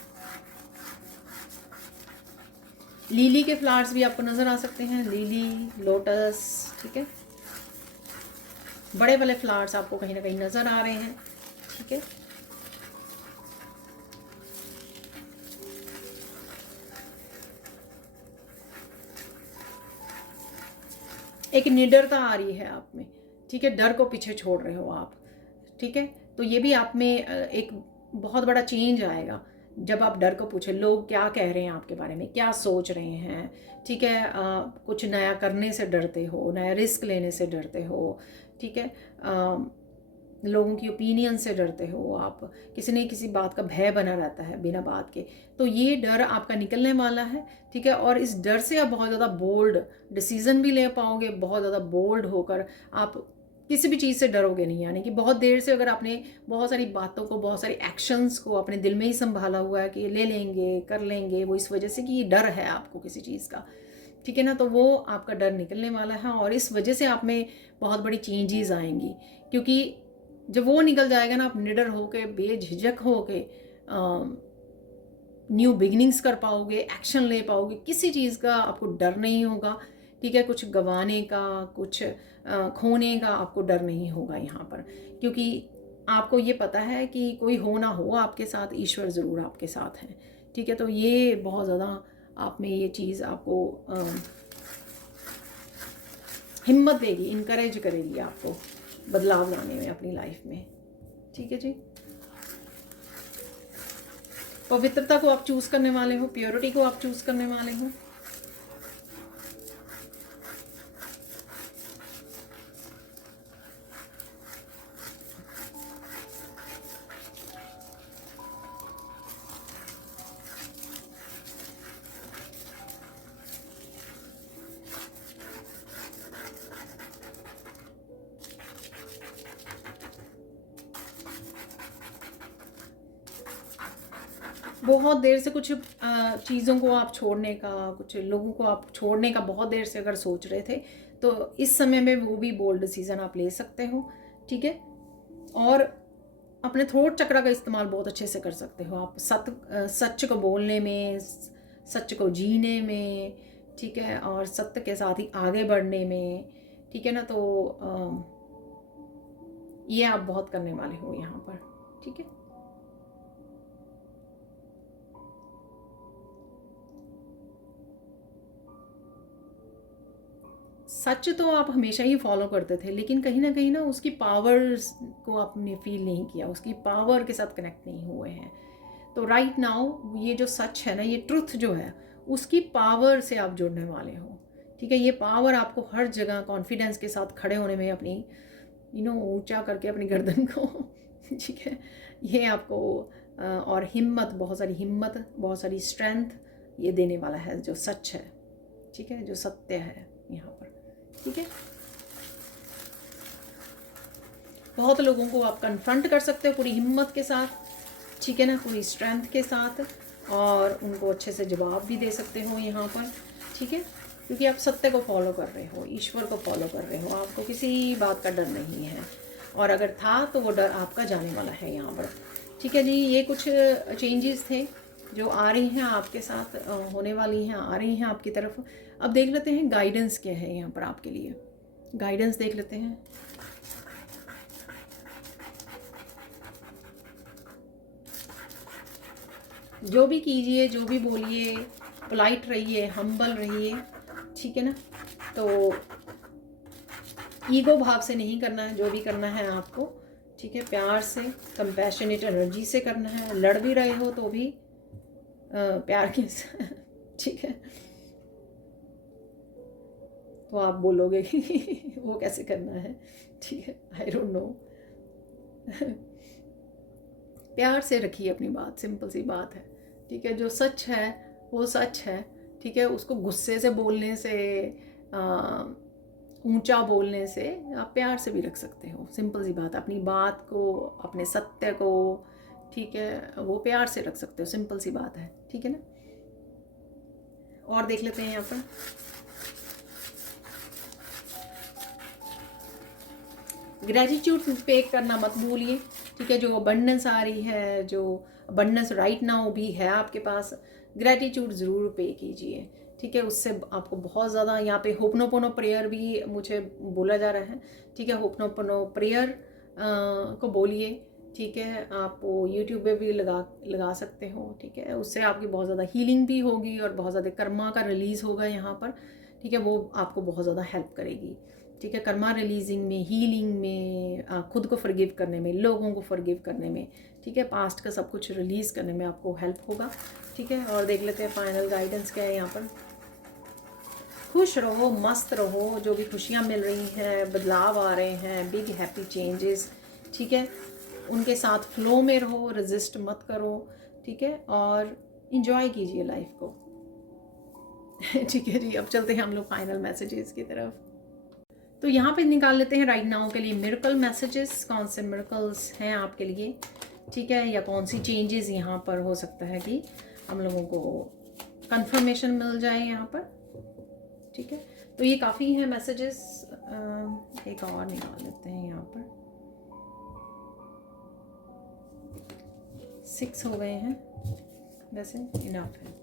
लीली के फ्लावर्स भी आपको नज़र आ सकते हैं, लीली, लोटस, ठीक है। बड़े वाले फ्लावर्स आपको कहीं ना कहीं नज़र आ रहे हैं, ठीक है। एक निडरता आ रही है आप में, ठीक है, डर को पीछे छोड़ रहे हो आप, ठीक है। तो ये भी आप में एक बहुत बड़ा चेंज आएगा जब आप डर को पूछे, लोग क्या कह रहे हैं आपके बारे में, क्या सोच रहे हैं, ठीक है। कुछ नया करने से डरते हो, नया रिस्क लेने से डरते हो, ठीक है। लोगों की ओपिनियन से डरते हो आप, किसी न किसी बात का भय बना रहता है बिना बात के, तो ये डर आपका निकलने वाला है, ठीक है। और इस डर से आप बहुत ज़्यादा बोल्ड डिसीजन भी ले पाओगे, बहुत ज़्यादा बोल्ड होकर आप किसी भी चीज़ से डरोगे नहीं। यानी कि बहुत देर से अगर आपने बहुत सारी बातों को, बहुत सारी एक्शंस को अपने दिल में ही संभाला हुआ है कि ले लेंगे, कर लेंगे, वो इस वजह से कि ये डर है आपको किसी चीज़ का, ठीक है ना। तो वो आपका डर निकलने वाला है, और इस वजह से आप में बहुत बड़ी चेंजेस आएंगी, क्योंकि जब वो निकल जाएगा ना, आप निडर होके, बेझिझक होके न्यू बिगिनिंग्स कर पाओगे, एक्शन ले पाओगे, किसी चीज़ का आपको डर नहीं होगा, ठीक है, कुछ गंवाने का, कुछ खोने का आपको डर नहीं होगा यहाँ पर, क्योंकि आपको ये पता है कि कोई हो ना हो आपके साथ, ईश्वर ज़रूर आपके साथ हैं। ठीक है, तो ये बहुत ज़्यादा आप में ये चीज़ आपको हिम्मत देगी, इनकरेज करेगी आपको बदलाव लाने में अपनी लाइफ में। ठीक है जी, पवित्रता को आप चूज़ करने वाले हो, प्योरिटी को आप चूज़ करने वाले हो। बहुत देर से कुछ चीज़ों को आप छोड़ने का, कुछ लोगों को आप छोड़ने का बहुत देर से अगर सोच रहे थे, तो इस समय में वो भी बोल्ड डिसीज़न आप ले सकते हो। ठीक है, और अपने थ्रोट चक्र का इस्तेमाल बहुत अच्छे से कर सकते हो आप, सच को बोलने में, सच को जीने में। ठीक है, और सत्य के साथ ही आगे बढ़ने में। ठीक है ना, तो ये आप बहुत करने वाले हो यहाँ पर। ठीक है, सच तो आप हमेशा ही फॉलो करते थे, लेकिन कहीं ना उसकी पावर्स को आपने फील नहीं किया, उसकी पावर के साथ कनेक्ट नहीं हुए हैं। तो राइट नाउ ये जो सच है ना, ये ट्रुथ जो है, उसकी पावर से आप जुड़ने वाले हो। ठीक है, ये पावर आपको हर जगह कॉन्फिडेंस के साथ खड़े होने में, अपनी ऊंचा करके अपनी गर्दन को ठीक है, ये आपको और हिम्मत, बहुत सारी हिम्मत, बहुत सारी स्ट्रेंथ ये देने वाला है जो सच है। ठीक है, जो सत्य है यहाँ पर। ठीक है, बहुत लोगों को आप कन्फ्रंट कर सकते हो पूरी हिम्मत के साथ। ठीक है ना, पूरी स्ट्रेंथ के साथ, और उनको अच्छे से जवाब भी दे सकते हो यहाँ पर। ठीक है, क्योंकि आप सत्य को फॉलो कर रहे हो, ईश्वर को फॉलो कर रहे हो, आपको किसी बात का डर नहीं है, और अगर था तो वो डर आपका जाने वाला है यहाँ पर। ठीक है जी, ये कुछ चेंजेस थे जो आ रही हैं आपके साथ, होने वाली हैं, आ रही हैं आपकी तरफ। अब देख लेते हैं गाइडेंस क्या है यहाँ पर आपके लिए। गाइडेंस देख लेते हैं। जो भी कीजिए, जो भी बोलिए, पोलाइट रहिए, हम्बल रहिए। ठीक है ना, तो ईगो भाव से नहीं करना है, जो भी करना है आपको। ठीक है, प्यार से, कंपैशनेट एनर्जी से करना है। लड़ भी रहे हो तो भी प्यार के ठीक है, तो आप बोलोगे कि वो कैसे करना है। ठीक है, आई डोंट नो। प्यार से रखिए अपनी बात, सिंपल सी बात है। ठीक है, जो सच है वो सच है। ठीक है, उसको गुस्से से बोलने से, ऊंचा बोलने से, आप प्यार से भी रख सकते हो। सिंपल सी बात, अपनी बात को, अपने सत्य को, ठीक है, वो प्यार से रख सकते हो। सिंपल सी बात है। ठीक है ना, और देख लेते हैं यहाँ पर। ग्रेटिट्यूड पे करना मत भूलिए। ठीक है, जो अबंडेंस आ रही है, जो अबंडेंस राइट नाउ भी है आपके पास, ग्रेटिट्यूड ज़रूर पे कीजिए। ठीक है, उससे आपको बहुत ज़्यादा, यहाँ पे होपनोपोनो प्रेयर भी मुझे बोला जा रहा है। ठीक है, होपनोपोनो प्रेयर को बोलिए। ठीक है, आप वो यूट्यूब पे भी लगा सकते हो। ठीक है, उससे आपकी बहुत ज़्यादा हीलिंग भी होगी, और बहुत ज़्यादा कर्मा का रिलीज़ होगा यहाँ पर। ठीक है, वो आपको बहुत ज़्यादा हेल्प करेगी। ठीक है, कर्मा रिलीजिंग में, हीलिंग में, खुद को फॉरगिव करने में, लोगों को फॉरगिव करने में। ठीक है, पास्ट का सब कुछ रिलीज़ करने में आपको हेल्प होगा। ठीक है, और देख लेते हैं फाइनल गाइडेंस क्या है यहाँ पर। खुश रहो, मस्त रहो, जो भी खुशियाँ मिल रही हैं, बदलाव आ रहे हैं, बिग हैप्पी चेंजेस। ठीक है, उनके साथ फ्लो में रहो, रेजिस्ट मत करो। ठीक है, और इन्जॉय कीजिए लाइफ को। ठीक है जी, अब चलते हैं हम लोग फाइनल मैसेजेस की तरफ। तो यहाँ पे निकाल लेते हैं राइट नाउ के लिए मिरेकल मैसेजेस, कौन से मिरेकल्स हैं आपके लिए। ठीक है, या कौन सी चेंजेस यहाँ पर हो सकता है कि हम लोगों को कंफर्मेशन मिल जाए यहाँ पर। ठीक है, तो ये काफ़ी हैं मैसेजेस। एक और निकाल लेते हैं यहाँ पर। 6 हो गए हैं, वैसे इनफ है।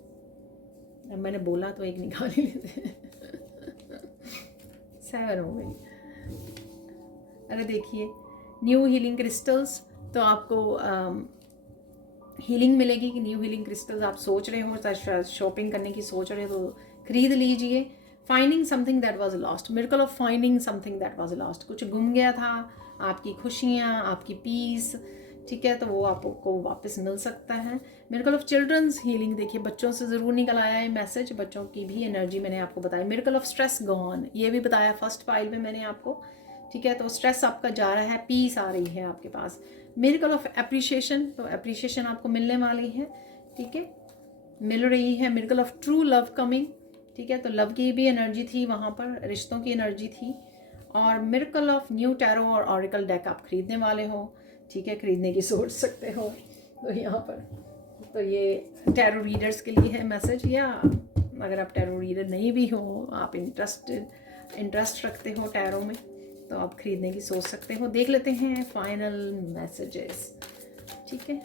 अब मैंने बोला तो एक निकाल ही लेते हैं। 7 हो गई। अरे देखिए, न्यू हीलिंग क्रिस्टल्स, तो आपको हीलिंग मिलेगी कि न्यू हीलिंग क्रिस्टल्स आप सोच रहे हो, शॉपिंग करने की सोच रहे हो तो खरीद लीजिए। Finding something that was lost, miracle of finding something that was lost, कुछ गुम गया था, आपकी खुशियाँ, आपकी पीस, ठीक है, तो वो आपको वापस मिल सकता है। मिरेकल ऑफ चिल्ड्रंस हीलिंग, देखिए बच्चों से ज़रूर निकल आया है मैसेज, बच्चों की भी एनर्जी मैंने आपको बताई। मिरेकल ऑफ स्ट्रेस गॉन, ये भी बताया फर्स्ट फाइल में मैंने आपको, ठीक है, तो स्ट्रेस आपका जा रहा है, पीस आ रही है आपके पास। मिरेकल ऑफ एप्रिशिएशन, तो एप्रिशिएशन आपको मिलने वाली है, ठीक है, मिल रही है। Miracle of true love coming, ठीक है, तो लव की भी एनर्जी थी वहाँ पर, रिश्तों की एनर्जी थी। और मिरेकल ऑफ न्यू टैरो और ऑरिकल डेक आप खरीदने वाले हो, ठीक है, खरीदने की सोच सकते हो। तो यहाँ पर तो ये टैरो रीडर्स के लिए है मैसेज, या अगर आप टैरो रीडर नहीं भी हो, आप इंटरेस्ट रखते हो टैरो में, तो आप खरीदने की सोच सकते हो। देख लेते हैं फाइनल मैसेजेस, ठीक है।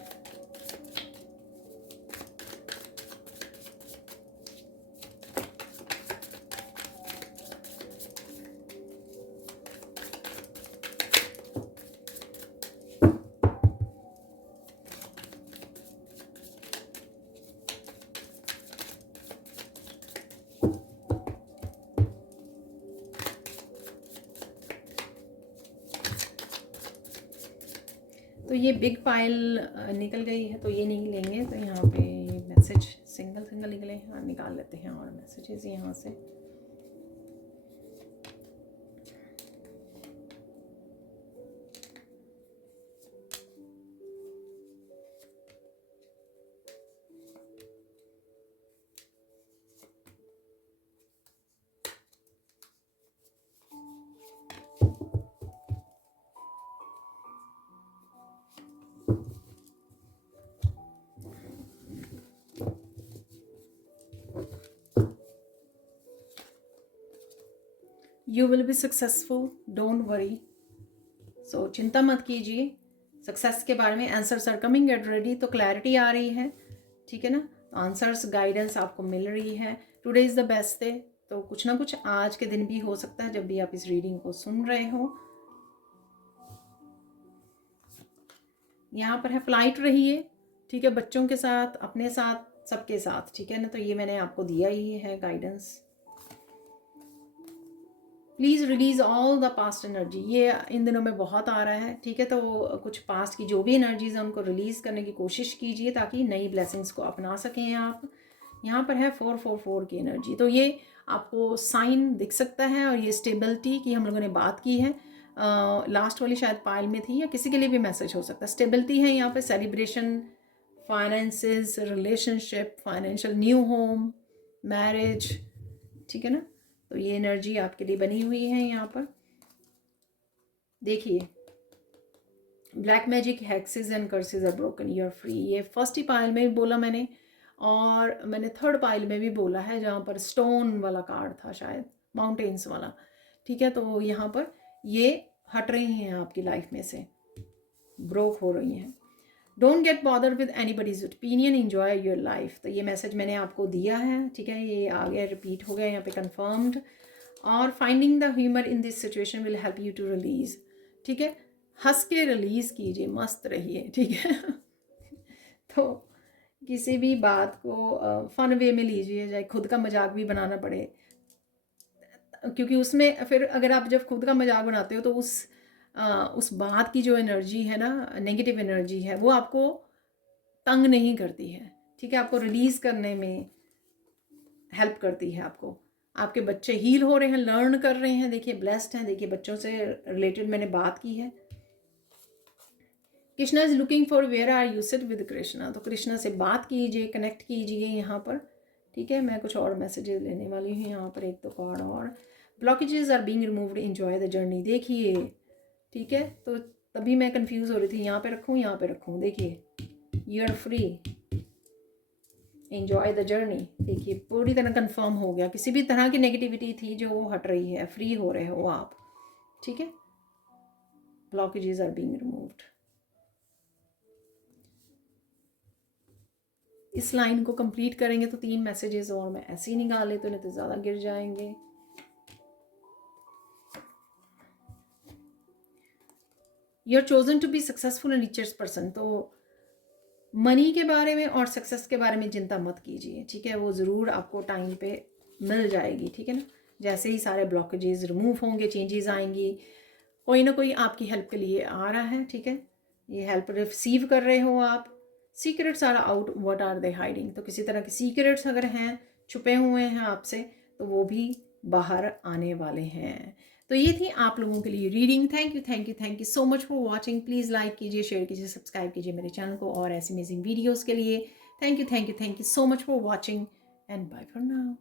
तो ये बिग पाइल निकल गई है, तो ये नहीं लेंगे, तो यहाँ पे मैसेज सिंगल सिंगल निकले, हाँ निकाल लेते हैं और मैसेजेस यहाँ से। You will be successful, don't worry, so चिंता मत कीजिए, सक्सेस के बारे में answers are coming, get ready, तो क्लैरिटी आ रही है, ठीक है ना, आंसर्स गाइडेंस आपको मिल रही है। Today is the best day, तो कुछ ना कुछ आज के दिन भी हो सकता है जब भी आप इस रीडिंग को सुन रहे हो। यहाँ पर है फ्लाइट रहिए, ठीक है, बच्चों के साथ, अपने साथ, सबके साथ, ठीक है ना, तो ये मैंने आपको दिया ही है guidance. Please release all the past energy, ये इन दिनों में बहुत आ रहा है, ठीक है, तो कुछ पास्ट की जो भी एनर्जीज हैं उनको रिलीज़ करने की कोशिश कीजिए ताकि नई ब्लेसिंग्स को अपना सकें आप। यहाँ पर है 444 की एनर्जी, तो ये आपको साइन दिख सकता है, और ये स्टेबिलिटी की हम लोगों ने बात की है, लास्ट वाली शायद पाइल में थी, या किसी के लिए भी मैसेज हो सकता है। स्टेबिलिटी है यहाँ पे, celebration, finances, relationship, financial, new home, marriage, ठीक है ना, तो ये एनर्जी आपके लिए बनी हुई है। यहाँ पर देखिए, black magic, hexes and curses are broken, you are free, ये फर्स्ट ही पाइल में भी बोला मैंने, और मैंने थर्ड पाइल में भी बोला है जहाँ पर स्टोन वाला कार्ड था शायद, माउंटेन्स वाला, ठीक है, तो यहाँ पर ये हट रही हैं आपकी लाइफ में से, ब्रोक हो रही हैं। Don't get bother with anybody's opinion, enjoy your life, तो ये मैसेज मैंने आपको दिया है, ठीक है, ये आ गया, रिपीट हो गया यहाँ पे, कंफर्म्ड। और finding the humour in this situation will help you to release, ठीक है, हंस के रिलीज कीजिए, मस्त रहिए, ठीक है। तो किसी भी बात को फन वे में लीजिए, चाहे खुद का मजाक भी बनाना पड़े, क्योंकि उसमें फिर अगर आप जब खुद का मजाक बनाते हो तो उस बात की जो एनर्जी है ना, नेगेटिव एनर्जी है, वो आपको तंग नहीं करती है, ठीक है, आपको रिलीज करने में हेल्प करती है। आपके बच्चे हील हो रहे हैं, लर्न कर रहे हैं, देखिए ब्लेस्ड हैं, देखिए बच्चों से रिलेटेड मैंने बात की है। Krishna is looking for where are you, sit with Krishna, तो कृष्णा से बात कीजिए, कनेक्ट कीजिए यहाँ पर, ठीक है। मैं कुछ और मैसेजेस लेने वाली हूँ यहाँ पर, एक दो कार्ड और। Blockages are being removed, enjoy the journey, देखिए, ठीक है, तो तभी मैं कंफ्यूज हो रही थी, यहाँ पे रखूँ यहाँ पे रखूँ, देखिए you are free, enjoy the journey, देखिए पूरी तरह कंफर्म हो गया, किसी भी तरह की नेगेटिविटी थी जो वो हट रही है, फ्री हो रहे हो आप, ठीक है, ब्लॉकेजेस आर बीइंग रिमूव्ड। इस लाइन को कंप्लीट करेंगे तो 3 मैसेजेस और मैं ऐसे ही निकाल लेते, नहीं तो ज़्यादा गिर जाएंगे। You are chosen to be successful and richest person. तो मनी के बारे में और सक्सेस के बारे में चिंता मत कीजिए, ठीक है, वो ज़रूर आपको टाइम पे मिल जाएगी, ठीक है ना। जैसे ही सारे ब्लॉकेजेस रिमूव होंगे, चेंजेस आएंगी, कोई ना कोई आपकी हेल्प के लिए आ रहा है, ठीक है, ये हेल्प रिसीव कर रहे हो आप। Secrets are out, what are they hiding, तो किसी तरह के सीक्रेट्स अगर हैं, छुपे हुए हैं आपसे, तो वो भी बाहर आने वाले हैं। तो ये थी आप लोगों के लिए reading. Thank you thank you thank you so much for watching. Please like कीजिए, शेयर कीजिए, सब्सक्राइब कीजिए मेरे चैनल को और ऐसी अमेजिंग वीडियोज़ के लिए। Thank you so much for watching and bye for now.